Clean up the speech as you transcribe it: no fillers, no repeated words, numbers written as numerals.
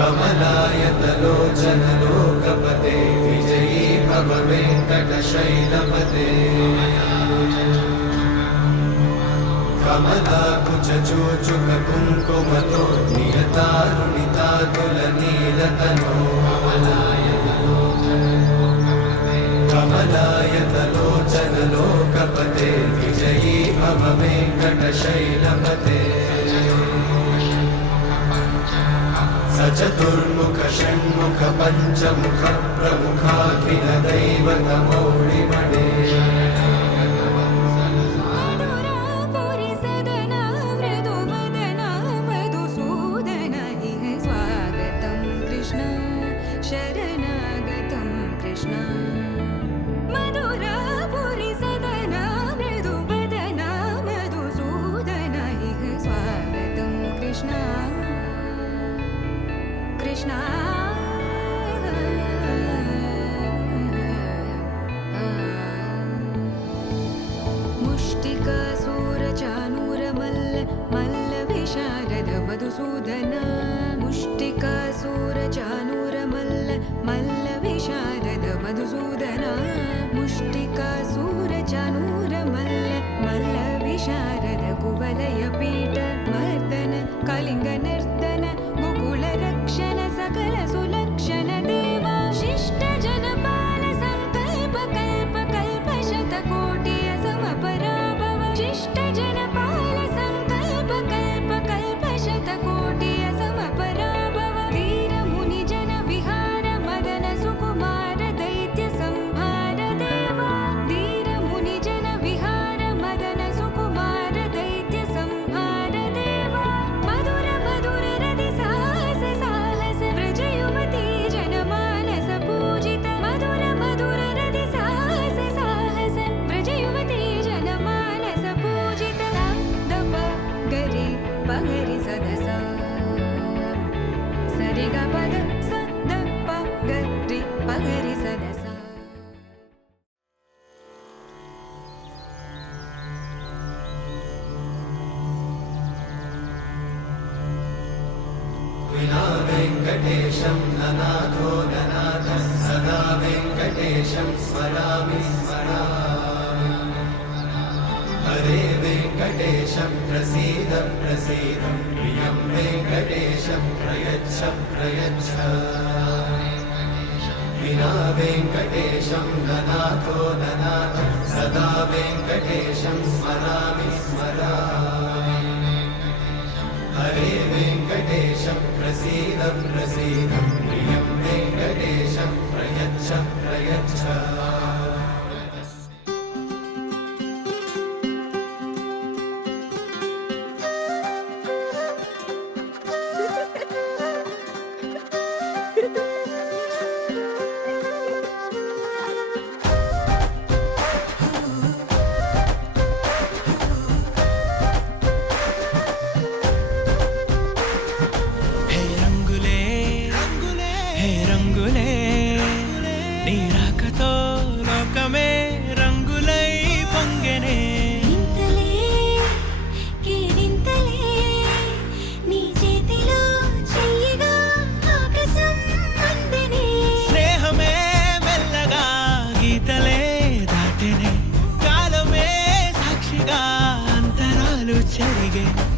कमलायतलोचन लोकपते विजयी भव वेङ्कटशैलपते कमलाकुचूचुक कुङ्कुमतो नियतारुणितातुलनीलतनो कमलायतलोचन लोकपते विजयी भव वेङ्कटशैलपते सचतुर्मुख षण्मुख पञ्चमुख प्रमुखाखिल दैवतमौलिमणे मधुसूदन मुष्टिकासूरचानूर मल्ल विशारद मधुसूदन मुष्टिकासूरचानूर मल्ल विशारद कुवलय पीठ मर्दन कलिंग नर्दन गोकुल रक्षण सकल सुलक्षण देवा शिष्ट जनपाल संकल्प कल्प कल्प शतकोटि समपराभव शिष्ट जनपाल संकल्प कल्प कल्प शतकोटि समपराभव वीर मुनि जन विहार मदन सुकुमार दैत्य संहार देवा वीर मुनि जन विहार मदन सुकुमार दैत्य संहार देवा मधुर मधुर रति साहस साहस व्रज युवती जनमानस पूजित मधुर मधुर रति साहस साहस व्रज युवती जनमानस पूजित दप गरि पगरि सदस सरि ग पद स द प गरि पगरि सदस विना वेङ्कटेशं ननाथो ननाथः सदा वेङ्कटेशं स्मरामि स्मरामि हरे वेङ्कटेशं प्रसीद प्रसीद प्रियं वेङ्कटेशं प्रयच्छ प्रयच्छ विना वेङ्कटेशं ननाथो ननाथः सदा वेङ्कटेशं स्मरामि स्मरामि हरे वेङ्कटेशं प्रसीद प्रसीद प्रियं वेङ्कटेशं प्रयच्छ प्रयच्छ చెరిగే